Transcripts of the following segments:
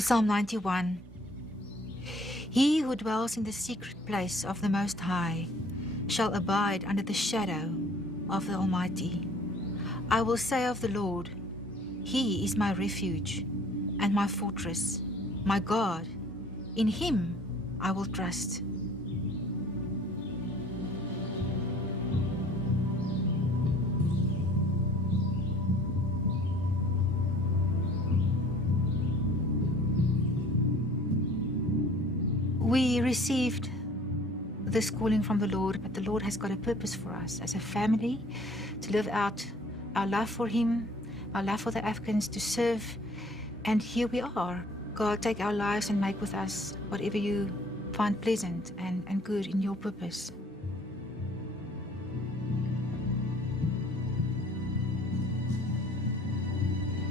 Psalm 91. He who dwells in the secret place of the Most High shall abide under the shadow of the Almighty. I will say of the Lord, He is my refuge and my fortress, my God. In Him I will trust. We received this calling from the Lord, but the Lord has got a purpose for us as a family to live out our love for Him, our love for the Africans, to serve. And here we are. God, take our lives and make with us whatever you find pleasant and good in your purpose.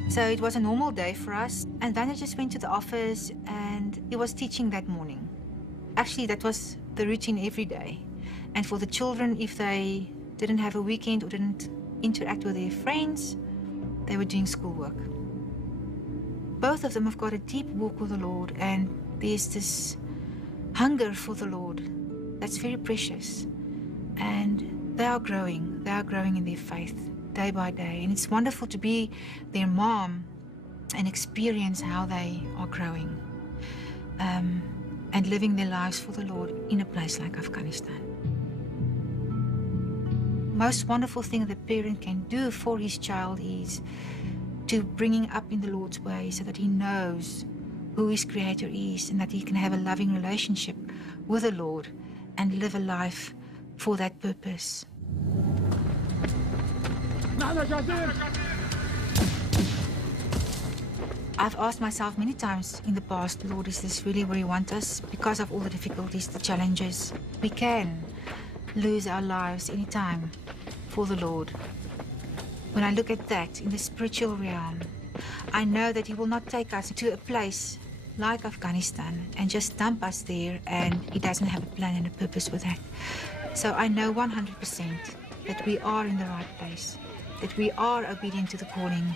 So it was a normal day for us, and Vanna just went to the office and he was teaching that morning. Actually, that was the routine every day. And for the children, if they didn't have a weekend or didn't interact with their friends, they were doing schoolwork. Both of them have got a deep walk with the Lord, and there's this hunger for the Lord that's very precious. And they are growing in their faith day by day. And it's wonderful to be their mom and experience how they are growing. And living their lives for the Lord in a place like Afghanistan. Most wonderful thing that a parent can do for his child is to bring him up in the Lord's way so that he knows who his Creator is and that he can have a loving relationship with the Lord and live a life for that purpose. I've asked myself many times in the past, Lord, is this really where you want us? Because of all the difficulties, the challenges, we can lose our lives any time for the Lord. When I look at that in the spiritual realm, I know that He will not take us to a place like Afghanistan and just dump us there, and He doesn't have a plan and a purpose with that. So I know 100% that we are in the right place, that we are obedient to the calling.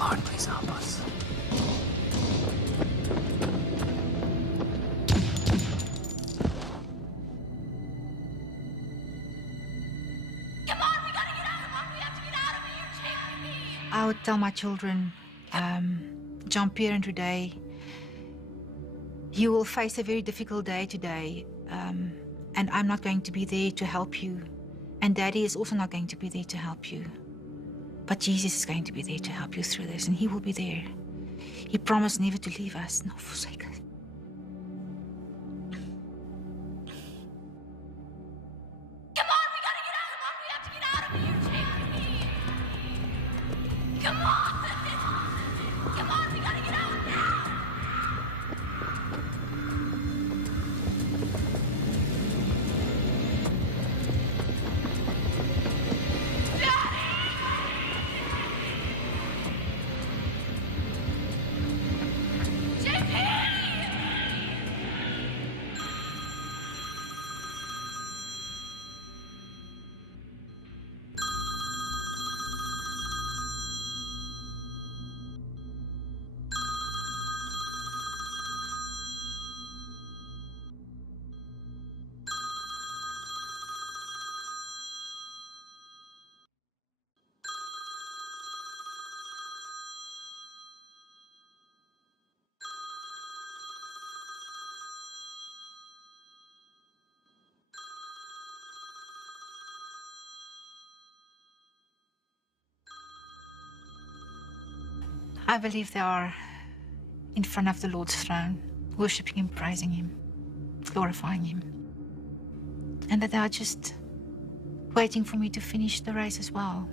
Lord, please help us. Come on, we gotta get out of here. We have to get out of here. Take me. I would tell my children, Jean-Pierre and Ruday, you will face a very difficult day today, and I'm not going to be there to help you. And Daddy is also not going to be there to help you. But Jesus is going to be there to help you through this, and He will be there. He promised never to leave us nor forsake us. Come on, we gotta get out of here. We have to get out of here. Take me. Come on. Come on, we gotta get out now. I believe they are in front of the Lord's throne, worshiping Him, praising Him, glorifying Him. And that they are just waiting for me to finish the race as well.